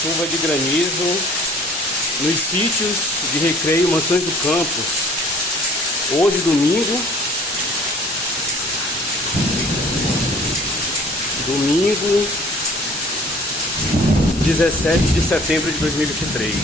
Chuva de granizo nos sítios de recreio Mansões do Campos. Hoje, domingo, 17 de setembro de 2023.